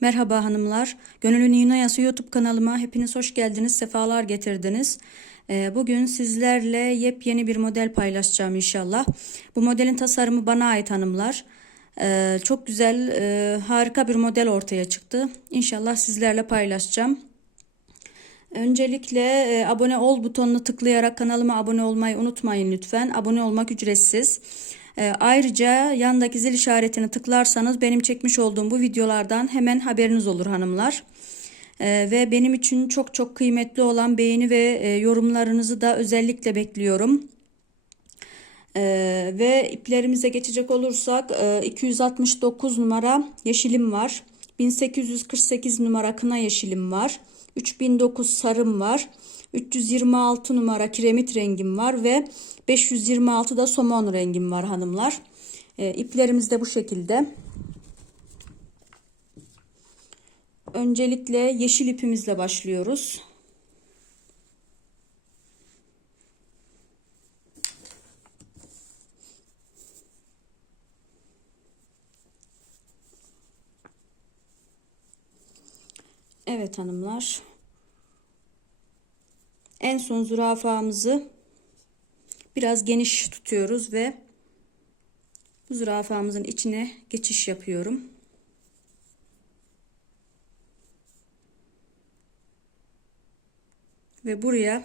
Merhaba hanımlar. Gönülün Yunayası YouTube kanalıma hepiniz hoş geldiniz, sefalar getirdiniz. Ee, Bugün sizlerle yepyeni bir model paylaşacağım inşallah. Bu modelin tasarımı bana ait hanımlar. Ee, Çok güzel, e, harika bir model ortaya çıktı. İnşallah sizlerle paylaşacağım. Öncelikle e, abone ol butonunu tıklayarak kanalıma abone olmayı unutmayın lütfen. Abone olmak ücretsiz. E, ayrıca yandaki zil işaretini tıklarsanız benim çekmiş olduğum bu videolardan hemen haberiniz olur hanımlar. E, ve benim için çok çok kıymetli olan beğeni ve e, yorumlarınızı da özellikle bekliyorum. Ee, ve iplerimize geçecek olursak e, 269 numara yeşilim var. 1848 numara kına yeşilim var. 3009 sarım var. 326 numara kiremit rengim var ve 526 da somon rengim var hanımlar. E, iplerimiz de bu şekilde. Öncelikle yeşil ipimizle başlıyoruz. Evet hanımlar. En son zürafamızı biraz geniş tutuyoruz ve zürafamızın içine geçiş yapıyorum. Ve buraya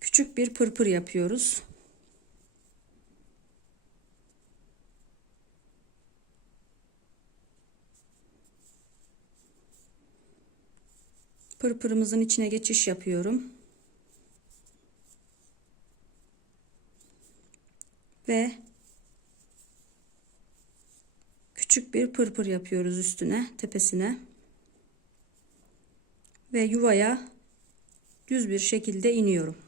küçük bir pırpır yapıyoruz. Pırpırımızın içine geçiş yapıyorum. Ve küçük bir pırpır yapıyoruz üstüne, tepesine. Ve yuvaya düz bir şekilde iniyorum.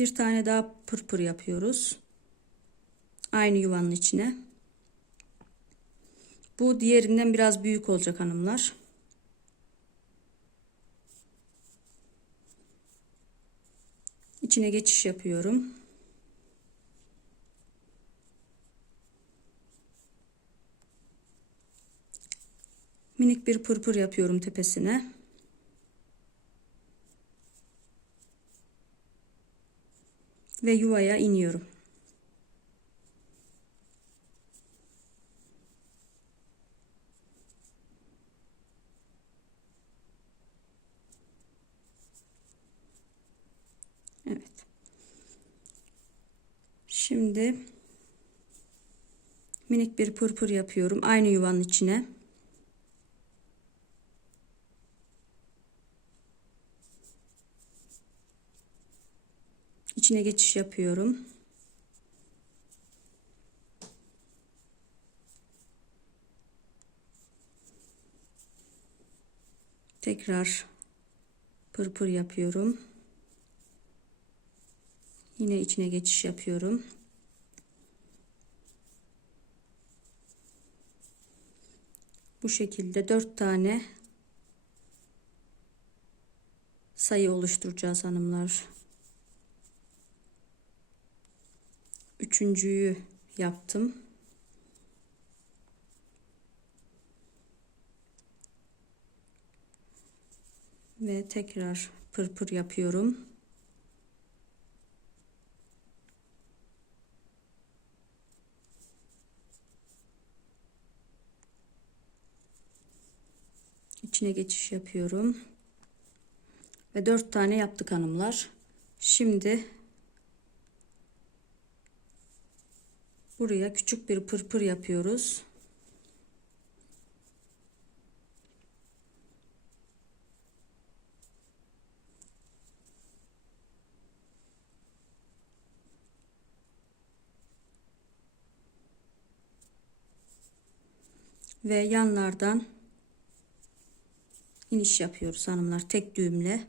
Bir tane daha pırpır yapıyoruz. Aynı yuvanın içine. Bu diğerinden biraz büyük olacak hanımlar. İçine geçiş yapıyorum. Minik bir pırpır yapıyorum tepesine. Ve yuvaya iniyorum. Evet. Şimdi minik bir pırpır yapıyorum aynı yuvanın içine. İçine geçiş yapıyorum. Tekrar pırpır yapıyorum. Yine içine geçiş yapıyorum. Bu şekilde dört tane sayı oluşturacağız hanımlar. Üçüncüyü yaptım. Ve tekrar pırpır yapıyorum. içine geçiş yapıyorum. Ve dört tane yaptık hanımlar. Şimdi buraya küçük bir pırpır yapıyoruz. Ve yanlardan iniş yapıyoruz hanımlar tek düğümle.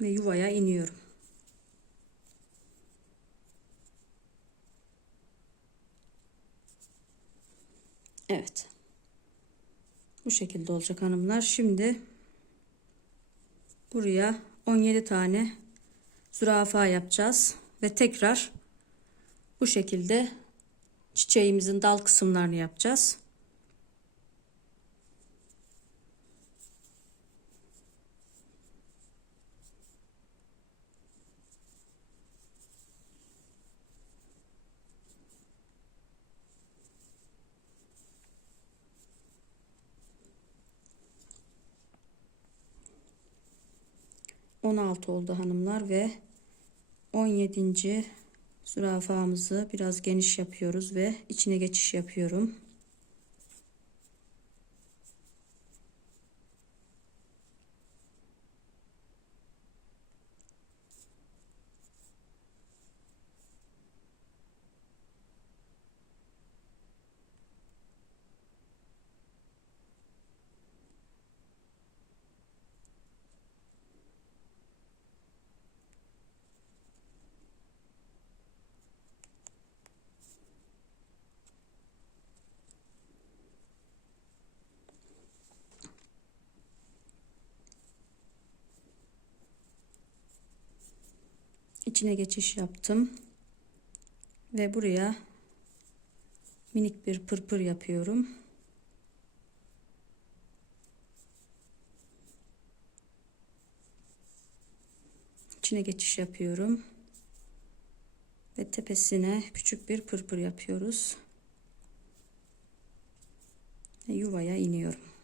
Ve yuvaya iniyorum. Evet. Bu şekilde olacak hanımlar. Şimdi buraya 17 tane zürafa yapacağız ve tekrar bu şekilde çiçeğimizin dal kısımlarını yapacağız. On altı oldu hanımlar ve on yedinci zürafamızı biraz geniş yapıyoruz ve içine geçiş yapıyorum. İçine geçiş yaptım ve buraya minik bir pırpır yapıyorum. içine geçiş yapıyorum ve tepesine küçük bir pırpır yapıyoruz ve yuvaya iniyorum.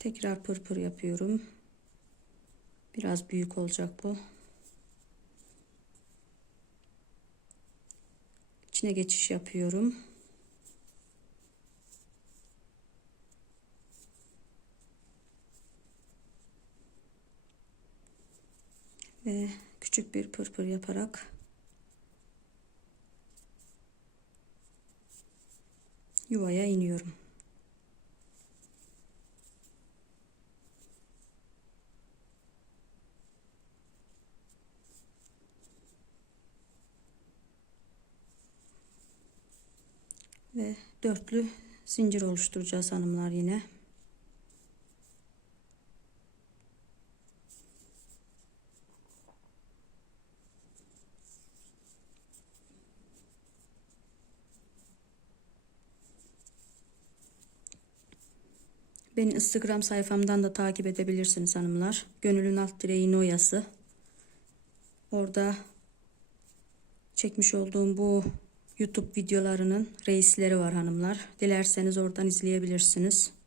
Tekrar pırpır yapıyorum. Biraz büyük olacak bu. İçine geçiş yapıyorum. Ve küçük bir pırpır yaparak yuvaya iniyorum. ve dörtlü zincir oluşturacağız hanımlar yine. Beni Instagram sayfamdan da takip edebilirsiniz hanımlar. Gönülün alt direği noyası. Orada çekmiş olduğum bu YouTube videolarının reisleri var hanımlar. Dilerseniz oradan izleyebilirsiniz.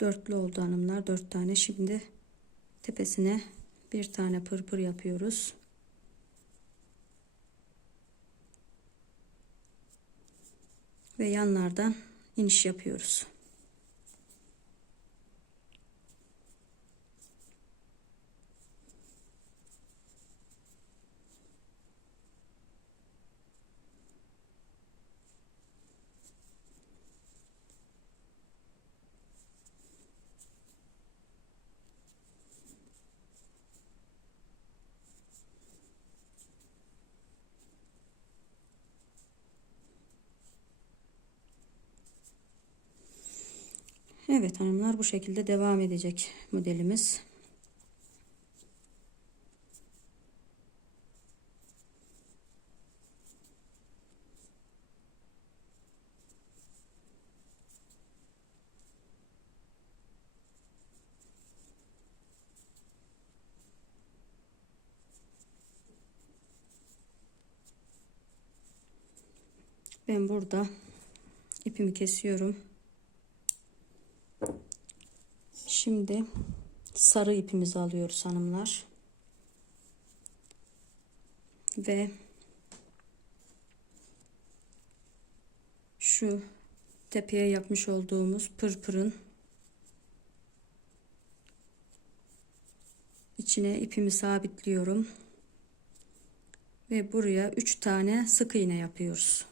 Dörtlü oldu hanımlar dört tane. Şimdi tepesine bir tane pırpır yapıyoruz. Ve yanlardan iniş yapıyoruz Evet hanımlar bu şekilde devam edecek modelimiz. Ben burada ipimi kesiyorum. Şimdi sarı ipimizi alıyoruz hanımlar. Ve şu tepeye yapmış olduğumuz pırpırın içine ipimi sabitliyorum. Ve buraya 3 tane sık iğne yapıyoruz.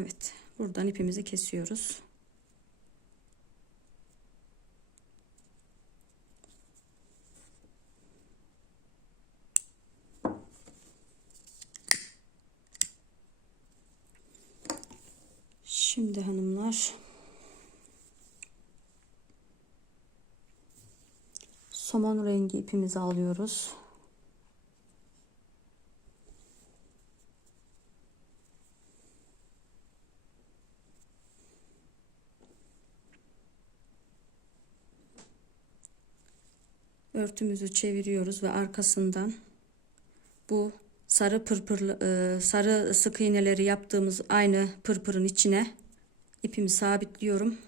Evet, buradan ipimizi kesiyoruz. Şimdi hanımlar somon rengi ipimizi alıyoruz. Örtümüzü çeviriyoruz ve arkasından bu sarı pırpırlı e, sarı sık iğneleri yaptığımız aynı pırpırın içine ipimi sabitliyorum.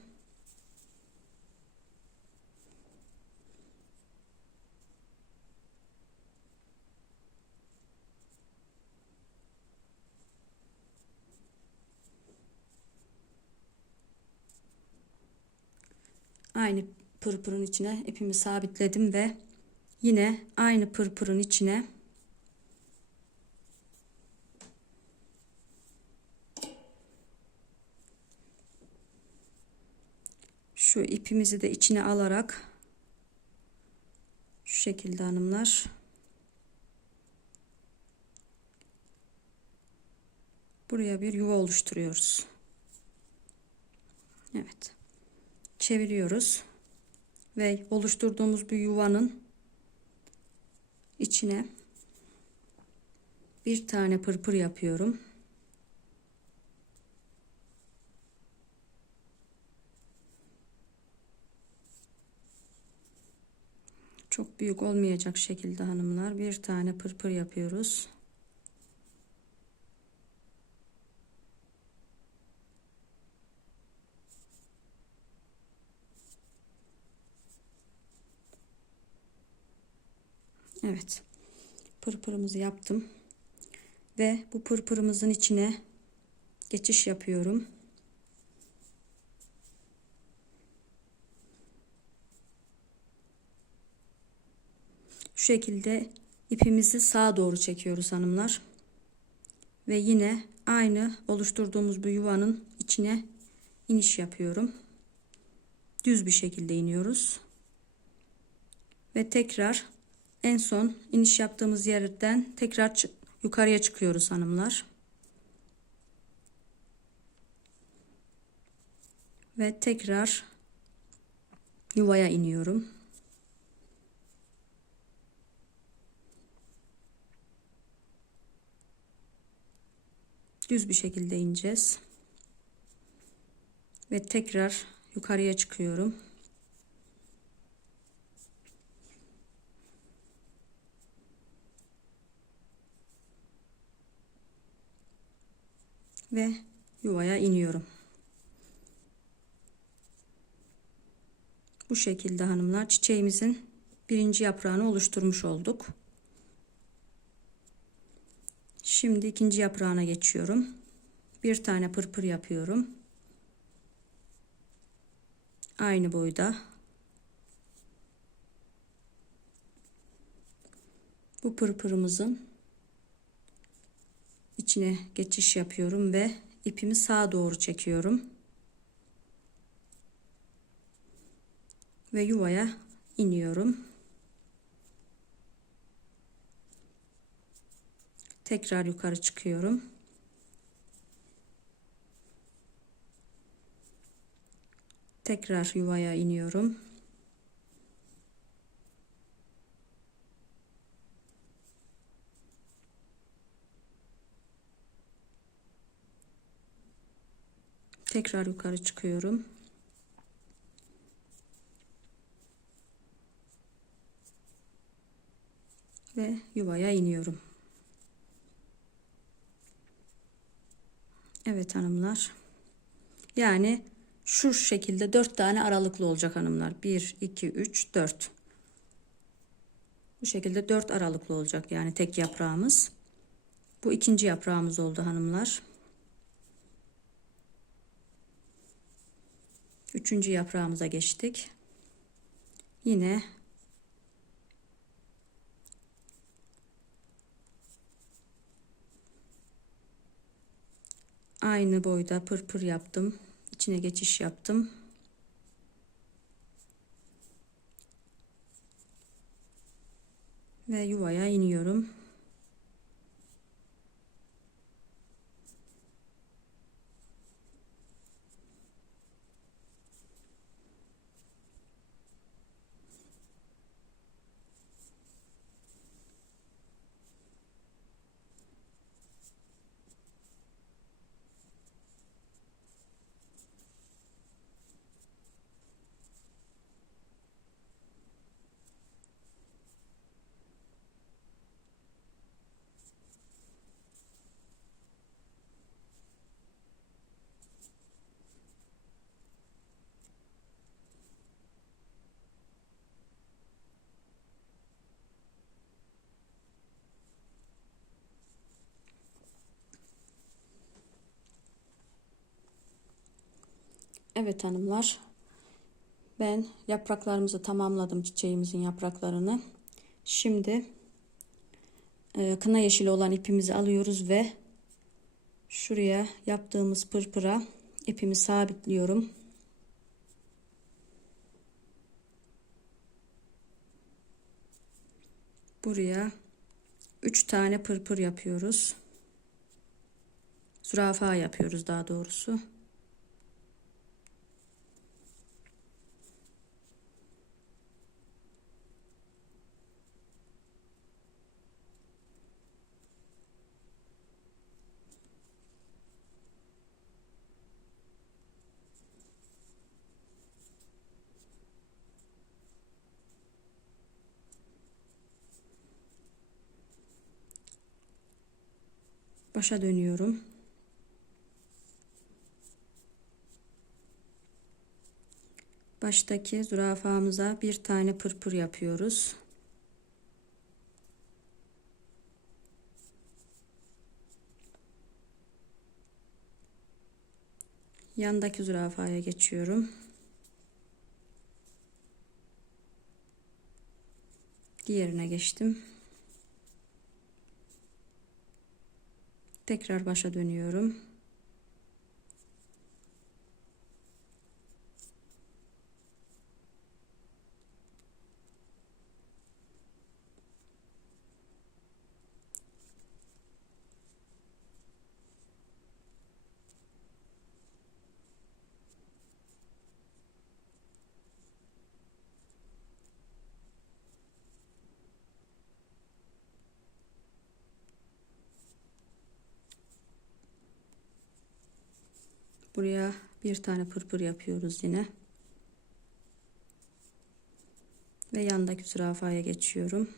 Aynı pırpırın içine ipimi sabitledim ve yine aynı pırpırın içine şu ipimizi de içine alarak şu şekilde hanımlar buraya bir yuva oluşturuyoruz. Evet. Çeviriyoruz ve oluşturduğumuz bir yuvanın içine bir tane pırpır yapıyorum. Çok büyük olmayacak şekilde hanımlar bir tane pırpır yapıyoruz. Evet. Pırpırımızı yaptım. Ve bu pırpırımızın içine geçiş yapıyorum. Şu şekilde ipimizi sağa doğru çekiyoruz hanımlar. Ve yine aynı oluşturduğumuz bu yuvanın içine iniş yapıyorum. Düz bir şekilde iniyoruz. Ve tekrar en son iniş yaptığımız yerden tekrar yukarıya çıkıyoruz hanımlar. Ve tekrar yuvaya iniyorum. Düz bir şekilde ineceğiz. Ve tekrar yukarıya çıkıyorum. Ve yuvaya iniyorum. Bu şekilde hanımlar çiçeğimizin birinci yaprağını oluşturmuş olduk. Şimdi ikinci yaprağına geçiyorum. Bir tane pırpır yapıyorum. Aynı boyda. Bu pırpırımızın içine geçiş yapıyorum ve ipimi sağa doğru çekiyorum. Ve yuvaya iniyorum. Tekrar yukarı çıkıyorum. Tekrar yuvaya iniyorum. Tekrar yukarı çıkıyorum. Ve yuvaya iniyorum. Evet hanımlar. Yani şu şekilde 4 tane aralıklı olacak hanımlar. 1, 2, 3, 4. Bu şekilde 4 aralıklı olacak yani tek yaprağımız. Bu ikinci yaprağımız oldu hanımlar. Üçüncü yaprağımıza geçtik. Yine aynı boyda pırpır yaptım. İçine geçiş yaptım. Ve yuvaya iniyorum. Evet hanımlar. Ben yapraklarımızı tamamladım çiçeğimizin yapraklarını. Şimdi e, kına yeşili olan ipimizi alıyoruz ve şuraya yaptığımız pırpıra ipimi sabitliyorum. Buraya 3 tane pırpır yapıyoruz. Zürafa yapıyoruz daha doğrusu. Başa dönüyorum. Baştaki zürafamıza bir tane pırpır yapıyoruz. Yandaki zürafaya geçiyorum. Diğerine geçtim. Tekrar başa dönüyorum. Buraya bir tane pırpır yapıyoruz yine. Ve yandaki zürafaya geçiyorum.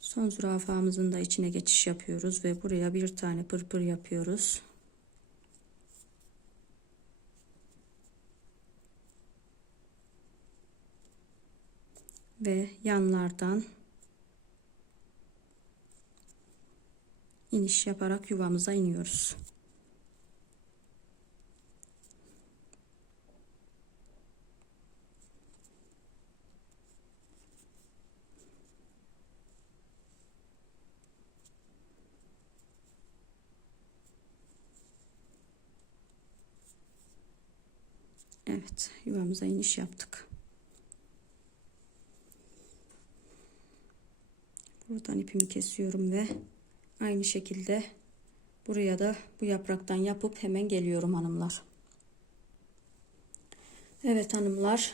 Son zürafamızın da içine geçiş yapıyoruz ve buraya bir tane pırpır yapıyoruz. Ve yanlardan iniş yaparak yuvamıza iniyoruz. Evet, yuvamıza iniş yaptık. Buradan ipimi kesiyorum ve Aynı şekilde buraya da bu yapraktan yapıp hemen geliyorum hanımlar. Evet hanımlar.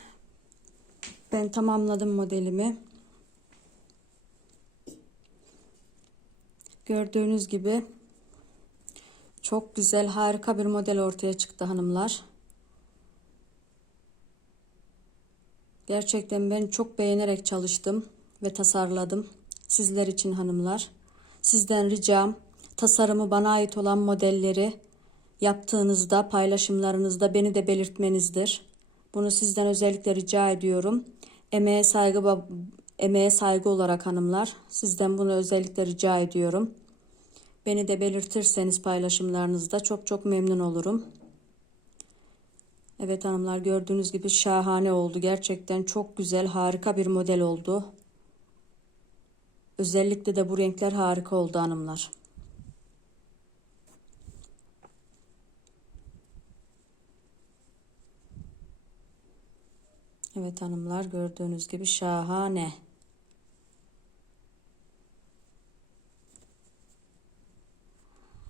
Ben tamamladım modelimi. Gördüğünüz gibi çok güzel harika bir model ortaya çıktı hanımlar. Gerçekten ben çok beğenerek çalıştım ve tasarladım. Sizler için hanımlar. Sizden ricam tasarımı bana ait olan modelleri yaptığınızda paylaşımlarınızda beni de belirtmenizdir. Bunu sizden özellikle rica ediyorum. Emeğe saygı emeğe saygı olarak hanımlar sizden bunu özellikle rica ediyorum. Beni de belirtirseniz paylaşımlarınızda çok çok memnun olurum. Evet hanımlar gördüğünüz gibi şahane oldu. Gerçekten çok güzel harika bir model oldu. Özellikle de bu renkler harika oldu hanımlar. Evet hanımlar gördüğünüz gibi şahane.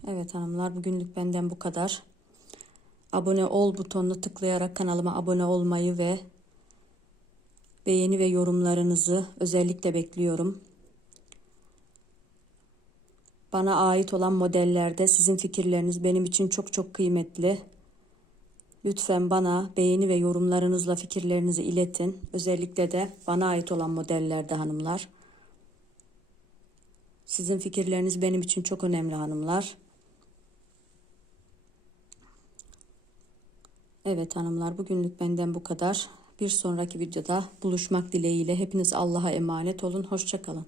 Evet hanımlar bugünlük benden bu kadar. Abone ol butonuna tıklayarak kanalıma abone olmayı ve beğeni ve yorumlarınızı özellikle bekliyorum. Bana ait olan modellerde sizin fikirleriniz benim için çok çok kıymetli. Lütfen bana beğeni ve yorumlarınızla fikirlerinizi iletin. Özellikle de bana ait olan modellerde hanımlar. Sizin fikirleriniz benim için çok önemli hanımlar. Evet hanımlar bugünlük benden bu kadar. Bir sonraki videoda buluşmak dileğiyle hepiniz Allah'a emanet olun. Hoşçakalın.